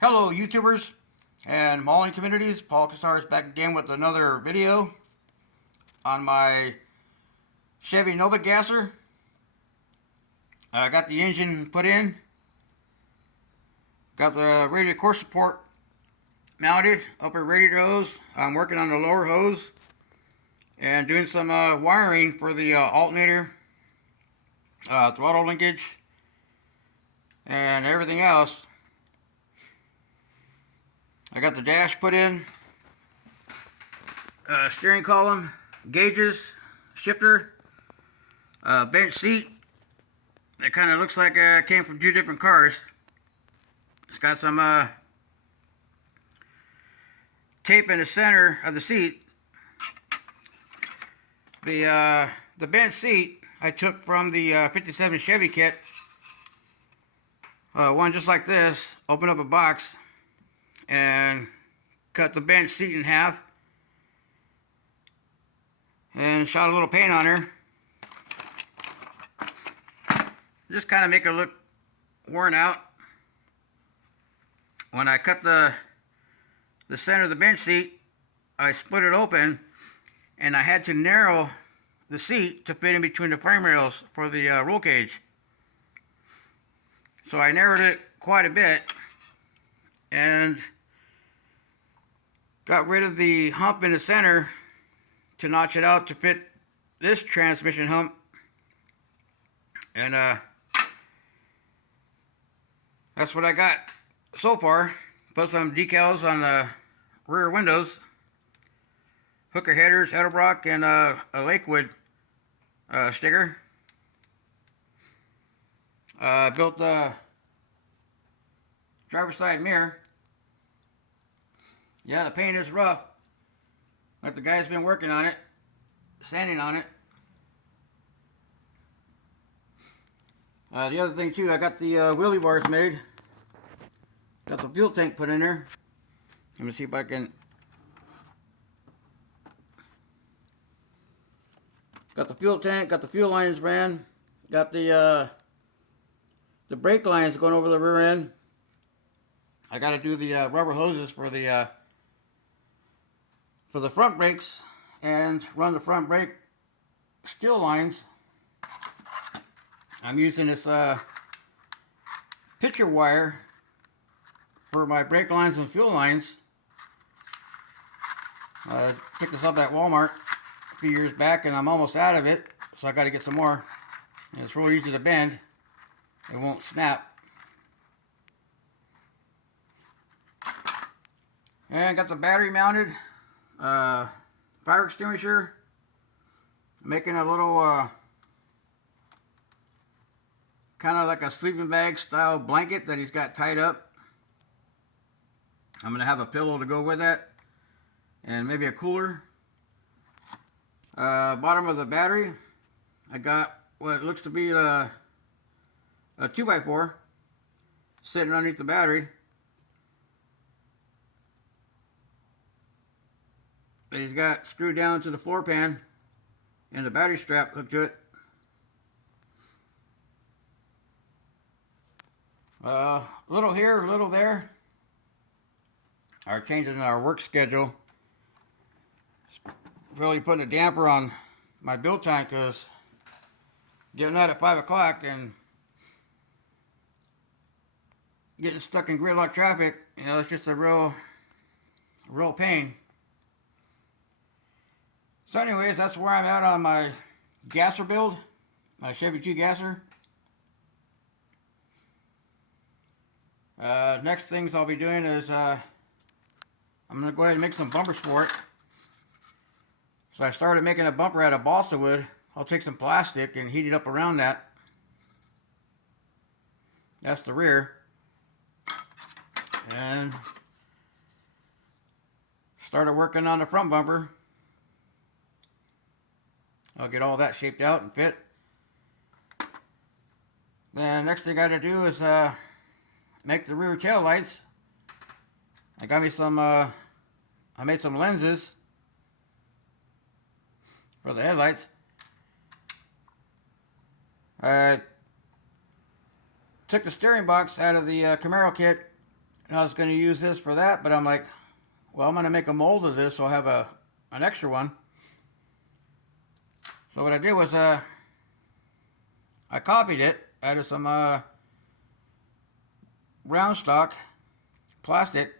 Hello YouTubers and mauling communities. Paul Casares back again with another video on my Chevy Nova Gasser. I got the engine put in, got the radiator core support mounted, upper radiator hose. I'm working on the lower hose and doing some wiring for the alternator, throttle linkage, and everything else. I got the dash put in, steering column, gauges, shifter, bench seat. It kind of looks like it came from two different cars. It's got some tape in the center of the seat. The bench seat I took from the 57 Chevy kit. One just like this. Open up a box and cut the bench seat in half and shot a little paint on her. Just kind of make her look worn out. When I cut the center of the bench seat, I split it open and I had to narrow the seat to fit in between the frame rails for the roll cage. So I narrowed it quite a bit and got rid of the hump in the center to notch it out to fit this transmission hump. And that's what I got so far. Put some decals on the rear windows, hooker headers, Edelbrock, and a Lakewood sticker. Built the driver's side mirror. Yeah, the paint is rough, but the guy's been working on it, sanding on it. The other thing too, I got the wheelie bars made. Got the fuel tank put in there. Let me see if I can. Got the fuel tank, got the fuel lines ran, got the brake lines going over the rear end. I got to do the rubber hoses for the front brakes and run the front brake steel lines. I'm using this picture wire for my brake lines and fuel lines. I picked this up at Walmart a few years back and I'm almost out of it, so I got to get some more. And it's real easy to bend. It won't snap. And I got the battery mounted fire extinguisher. Making a little kind of like a sleeping bag style blanket that he's got tied up. I'm going to have a pillow to go with that and maybe a cooler. Bottom of the battery, I got what looks to be a 2x4 sitting underneath the battery. He's got screwed down to the floor pan and the battery strap hooked to it. A little here, a little there. Are changing our work schedule. Really putting a damper on my build time because getting out at 5 o'clock and getting stuck in gridlock traffic, you know, it's just a real pain. So anyways, that's where I'm at on my gasser build, my Chevy 2 gasser. Next things I'll be doing is I'm going to go ahead and make some bumpers for it. So I started making a bumper out of balsa wood. I'll take some plastic and heat it up around that. That's the rear. And started working on the front bumper. I'll get all that shaped out and fit. Then next thing I got to do is make the rear tail lights. I got me some, I made some lenses for the headlights. I took the steering box out of the Camaro kit, And I was going to use this for that, but I'm like, well, I'm going to make a mold of this so I'll have an extra one. So what I did was I copied it out of some round stock plastic.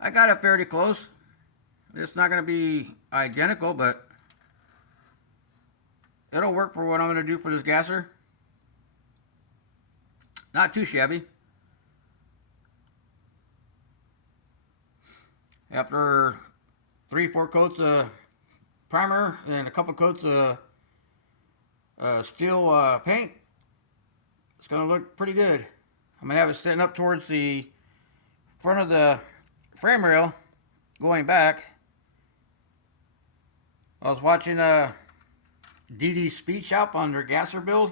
I got it fairly close. It's not going to be identical, but it'll work for what I'm going to do for this gasser. Not too shabby. After 3-4 coats of primer and a couple coats of steel paint, it's going to look pretty good. I'm going to have it sitting up towards the front of the frame rail going back. I was watching DD Speed Shop on their gasser build,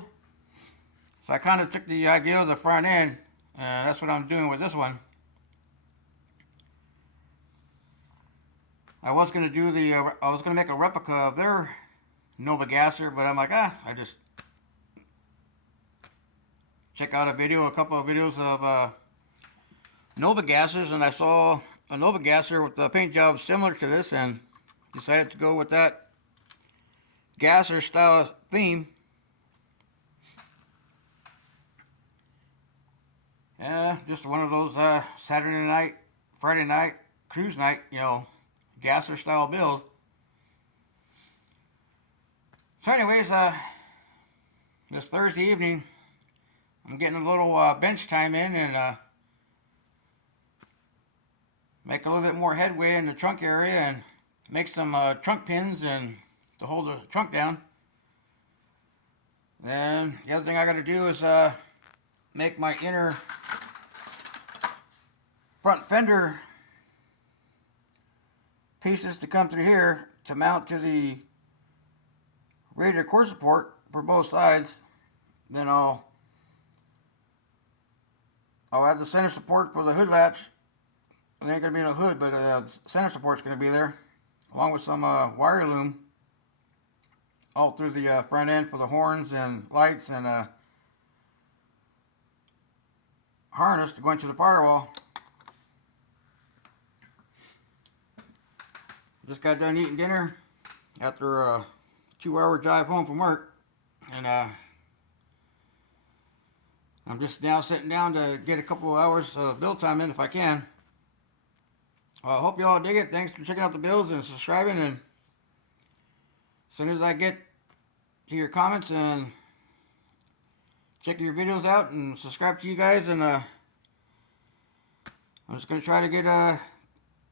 so I kind of took the idea of the front end. That's what I'm doing with this one. I was gonna make a replica of their Nova gasser, but I'm like, I just check out a couple of videos of Nova gassers, and I saw a Nova gasser with a paint job similar to this, and decided to go with that gasser style theme. Yeah, just one of those Saturday night, Friday night, cruise night, gasser style build. So anyways, this Thursday evening, I'm getting a little bench time in and make a little bit more headway in the trunk area and make some trunk pins and to hold the trunk down. Then the other thing I got to do is make my inner front fender pieces to come through here to mount to the radiator core support for both sides. Then I'll add the center support for the hood latch. There ain't gonna be no hood, but center support's gonna be there, along with some wire loom all through the front end for the horns and lights and harness to go into the firewall. Just got done eating dinner after a 2-hour drive home from work, and I'm just now sitting down to get a couple of hours of build time in if I can. I hope you all dig it. Thanks for checking out the builds and subscribing. And as soon as I get to your comments and check your videos out and subscribe to you guys, and I'm just going to try to get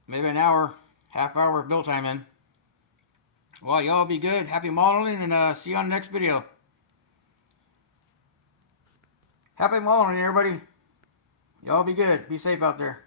maybe an hour, half hour of build time in. Well, y'all be good. Happy modeling, and see you on the next video. Happy modeling, everybody. Y'all be good. Be safe out there.